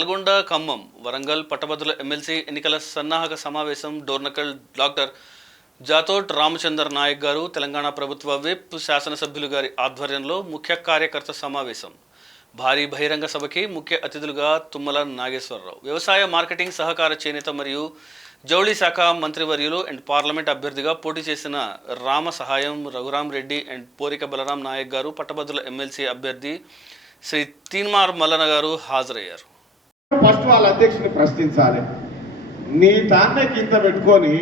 నల్గొండ, ఖమ్మం, వరంగల్ పట్టభద్రుల ఎమ్మెల్సీ ఎన్నికల సన్నాహక సమావేశం డోర్నకల్ డాక్టర్ జాతోట్ రామచందర్ నాయక్ గారు, తెలంగాణ ప్రభుత్వ విప్, శాసనసభ్యులు గారి ఆధ్వర్యంలో ముఖ్య కార్యకర్త సమావేశం. భారీ బహిరంగ సభకి ముఖ్య అతిథులుగా తుమ్మల నాగేశ్వరరావు, వ్యవసాయ మార్కెటింగ్ సహకార చేనేత మరియు జౌళి శాఖ మంత్రివర్యులు అండ్ పార్లమెంట్ అభ్యర్థిగా పోటీ చేసిన రామ సహాయం రఘురాం రెడ్డి అండ్ పోరిక బలరాం నాయక్ గారు, పట్టభద్రుల ఎమ్మెల్సీ అభ్యర్థి శ్రీ తీన్మార్ మల్లన గారు హాజరయ్యారు. ఫస్ట్ వాళ్ళ అధ్యక్షుని ప్రశ్నించాలి. నీ తాన్నే కింద పెట్టుకొని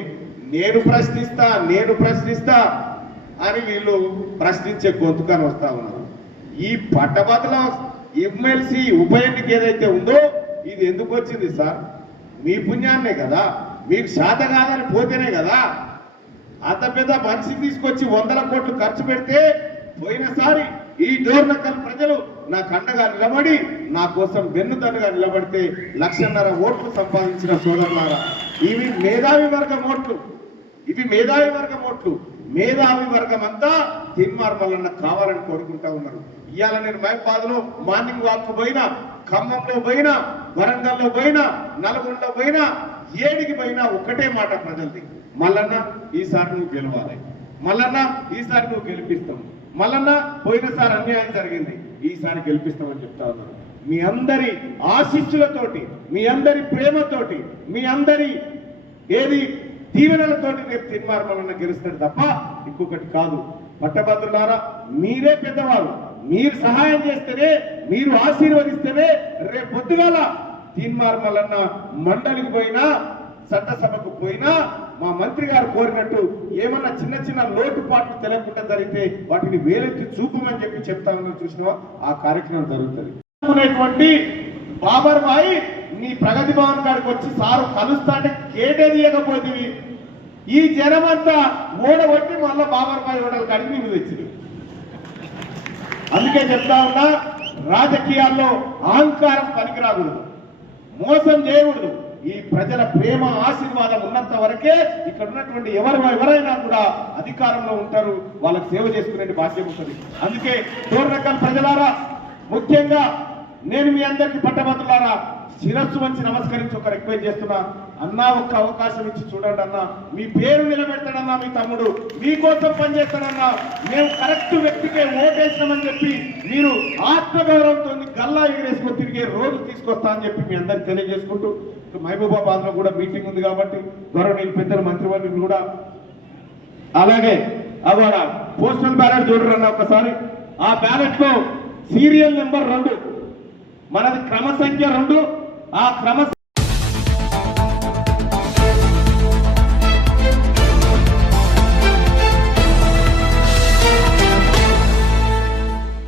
నేను ప్రశ్నిస్తా అని వీళ్ళు ప్రశ్నించే గొంతుకని వస్తా ఉన్నారు. ఈ పట్టభద్రుల ఎమ్మెల్సీ ఉప ఎన్నిక ఏదైతే ఉందో ఇది ఎందుకు వచ్చింది సార్? మీ పుణ్యాన్నే కదా, మీకు శాత కాదని పోతేనే కదా. అంత పెద్ద మనిషిని తీసుకొచ్చి 100 కోట్లు ఖర్చు పెడితే పోయినసారి ఈ డోర్నకల్ ప్రజలు నా కండగా నిలబడి నా కోసం వెన్నుదన్నుగా నిలబడితే 1,50,000 ఓట్లు సంపాదించిన సోదరులారా, ఇవి మేధావి వర్గం ఓట్లు. మేధావి వర్గం అంతా తీన్మార్ మల్లన్న కావాలని కోరుకుంటా ఉన్నారు. ఇవాళ నేను మహబాద్లో మార్నింగ్ వాక్ పోయినా, ఖమ్మంలో పోయినా, వరంగల్లో పోయినా, నల్గొండలో పోయినా, ఏడికి పోయినా ఒక్కటే మాట ప్రజలది, మల్లన్న ఈసారి నువ్వు గెలవాలి, మల్లన్న ఈసారి నువ్వు గెలిపిస్తావు, మల్లన్న పోయినసారి అన్యాయం జరిగింది, ఈసారి గెలిపిస్తామని చెప్తా ఉన్నారు. మీ అందరి ఆశీస్సులతోటి, మీ అందరి ప్రేమతోటి, మీ అందరి దీవెనలతోటి రేపు తీన్మార్ మల్లన్న గెలుస్తాడు తప్ప ఇంకొకటి కాదు. పట్టభద్రులారా, మీరే పెద్దవారు, మీరు సహాయం చేస్తేనే, మీరు ఆశీర్వదిస్తేనే రేపు పొద్దుగాల తీన్మార్ మల్లన్న మండలికి పోయినా, చట్టసభకు పోయినా మా మంత్రి గారు కోరినట్టు ఏమన్నా చిన్న లోటుపాట్లు తెలియకుండా జరిగితే వాటిని వేలెత్తి చూపమని చెప్పి చెప్తా ఉన్నారు. చూసినావా? ఆ కార్యక్రమం జరుగుతుంది. బాబర్ బాయి నీ ప్రగతి భవన్ కాడికి వచ్చి సారు కలుస్తా అంటే కేటే తీయకపోతే ఈ జనమంతా ఓడగొట్టి మళ్ళా బాబర్ బాయి ఓడలు కాడికి నీకు తెచ్చింది. అందుకే చెప్తా ఉన్నా, రాజకీయాల్లో అహంకారం పనికిరాకూడదు, మోసం చేయకూడదు. ఈ ప్రజల ప్రేమ ఆశీర్వాదం ఉన్నంత వరకే ఇక్కడ ఉన్నటువంటి ఎవరైనా కూడా అధికారంలో ఉంటారు, వాళ్ళకి సేవ చేసుకునే భాగ్యం ఉంటుంది. అందుకే డోర్నకల్ ప్రజలారా, ముఖ్యంగా నేను మీ అందరికీ పట్టభద్రులారా శిరస్సు వంచి నమస్కరించి ఒక రిక్వెస్ట్ చేస్తున్నా. అన్నా, ఒక్క అవకాశం ఇచ్చి చూడండి అన్నా, మీ పేరు నిలబెడతాడన్నా, మీ తమ్ముడు మీకోసం పనిచేస్తాడన్నా, మేము కరెక్ట్ వ్యక్తికే ఓటేసినామని చెప్పి మీరు ఆత్మగౌరవంతో గల్లా ఎగిరేసుకొని తిరిగే రోజు తీసుకొస్తా అని చెప్పి మీ అందరికి తెలియజేసుకుంటూ, మహబూబాబాద్ లో కూడా మీటింగ్ ఉంది కాబట్టి గౌరవనీయులు పెద్దలు మంత్రివర్యులు కూడా, అలాగే అవాడ పోస్టల్ బ్యాలెట్ చూడరన్న ఒకసారి. ఆ బ్యాలెట్ లో సీరియల్ నెంబర్ 2, మనది క్రమ సంఖ్య 2. ఆ క్రమ